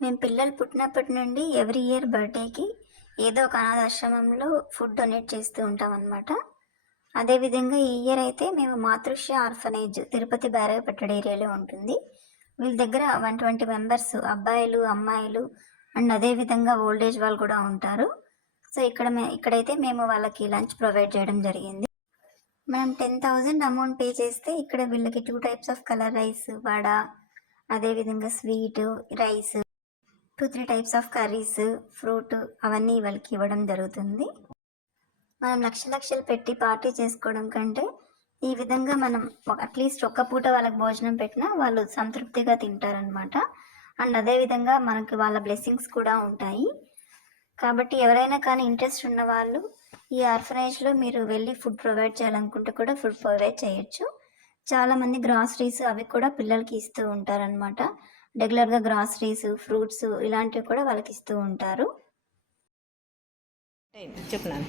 మేము పిల్లలు పుట్టినప్పటి నుండి ఎవ్రీ ఇయర్ బర్త్డేకి ఏదో ఒక అనాథాశ్రమంలో ఫుడ్ డొనేట్ చేస్తూ ఉంటాం అనమాట అదేవిధంగా ఈ ఇయర్ అయితే మేము మాతృశ్య ఆర్ఫనేజ్ తిరుపతి బ్యారగపట్టడి ఏరియాలో ఉంటుంది. వీళ్ళ దగ్గర వన్ ట్వంటీ మెంబర్స్ అబ్బాయిలు అమ్మాయిలు అండ్ అదేవిధంగా ఓల్డ్ ఏజ్ వాళ్ళు కూడా ఉంటారు. సో ఇక్కడ మే ఇక్కడైతే మేము వాళ్ళకి లంచ్ ప్రొవైడ్ చేయడం జరిగింది. మనం టెన్ థౌజండ్ అమౌంట్ పే చేస్తే ఇక్కడ వీళ్ళకి two types of colour rice vada అదేవిధంగా sweet rice. Two three types of curries fruit అవన్నీ వాళ్ళకి ఇవ్వడం జరుగుతుంది. మనం లక్ష లక్షలు పెట్టి పార్టీ చేసుకోవడం కంటే ఈ విధంగా మనం అట్లీస్ట్ ఒక్క పూట వాళ్ళకి భోజనం పెట్టినా వాళ్ళు సంతృప్తిగా తింటారనమాట అండ్ అదేవిధంగా మనకి వాళ్ళ బ్లెస్సింగ్స్ కూడా ఉంటాయి. కాబట్టి ఎవరైనా కానీ ఇంట్రెస్ట్ ఉన్న వాళ్ళు ఈ ఆర్ఫనైజ్లో మీరు వెళ్ళి ఫుడ్ ప్రొవైడ్ చేయాలనుకుంటే కూడా ఫుడ్ ప్రొవైడ్ చేయొచ్చు. చాలామంది గ్రాసరీస్ అవి కూడా పిల్లలకి ఇస్తూ ఉంటారనమాట రెగ్యులర్గా గ్రాసరీస్ ఫ్రూట్స్ ఇలాంటివి కూడా వాళ్ళకి ఇస్తూ ఉంటారు. చెప్పినాను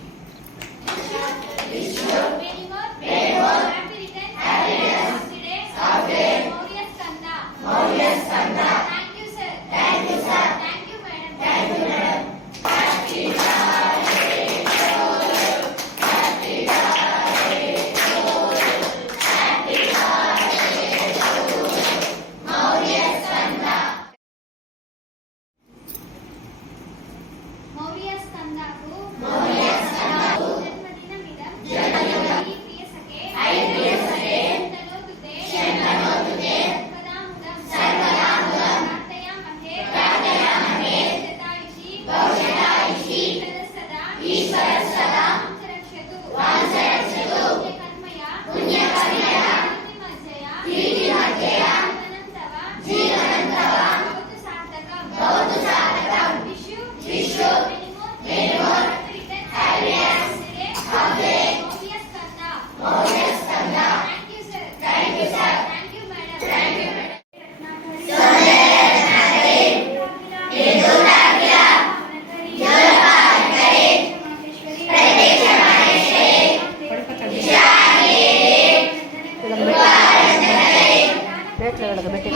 ప్లేట్లో పెట్టి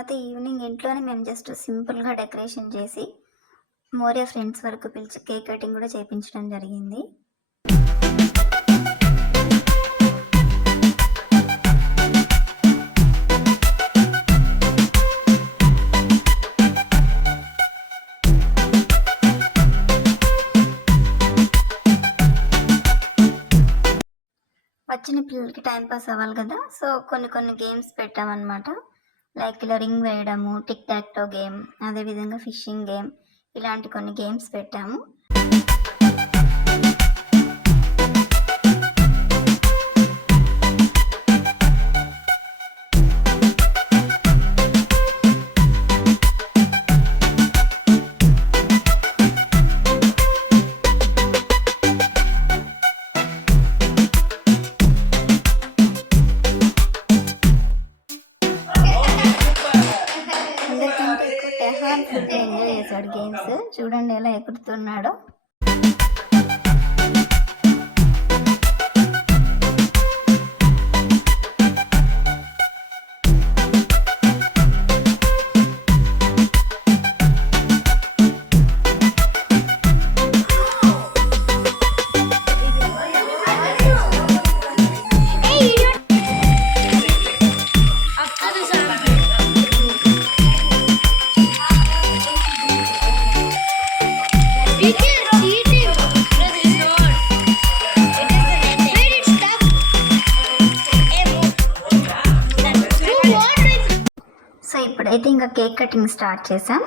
తర్వాత ఈవినింగ్ ఇంట్లోనే మేము జస్ట్ సింపుల్గా డెకరేషన్ చేసి మోరియా ఫ్రెండ్స్ వరకు పిలిచి కేక్ కటింగ్ కూడా చేయించడం జరిగింది. వచ్చిన పిల్లలకి టైం పాస్ అవ్వాలి కదా సో కొన్ని కొన్ని గేమ్స్ పెట్టామన్నమాట. లైక్ ఇలా రింగ్ వేయడము టిక్ టాక్టో గేమ్ అదేవిధంగా ఫిషింగ్ గేమ్ ఇలాంటి కొన్ని గేమ్స్ పెట్టాము. ఎగురుతున్నాడు. అయితే ఇంకా కేక్ కటింగ్ స్టార్ట్ చేసాం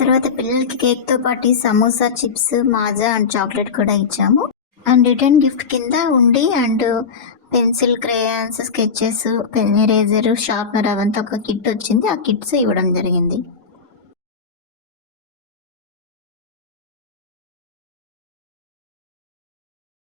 తర్వాత పిల్లలకి కేక్తో పాటు samosa chips Maaza and chocolate కూడా ఇచ్చాము. అండ్ రిటర్న్ గిఫ్ట్ కింద ఉండి and pencil crayons sketches pen eraser sharpener అవంతా ఒక కిట్ వచ్చింది. ఆ కిట్స్ ఇవ్వడం జరిగింది.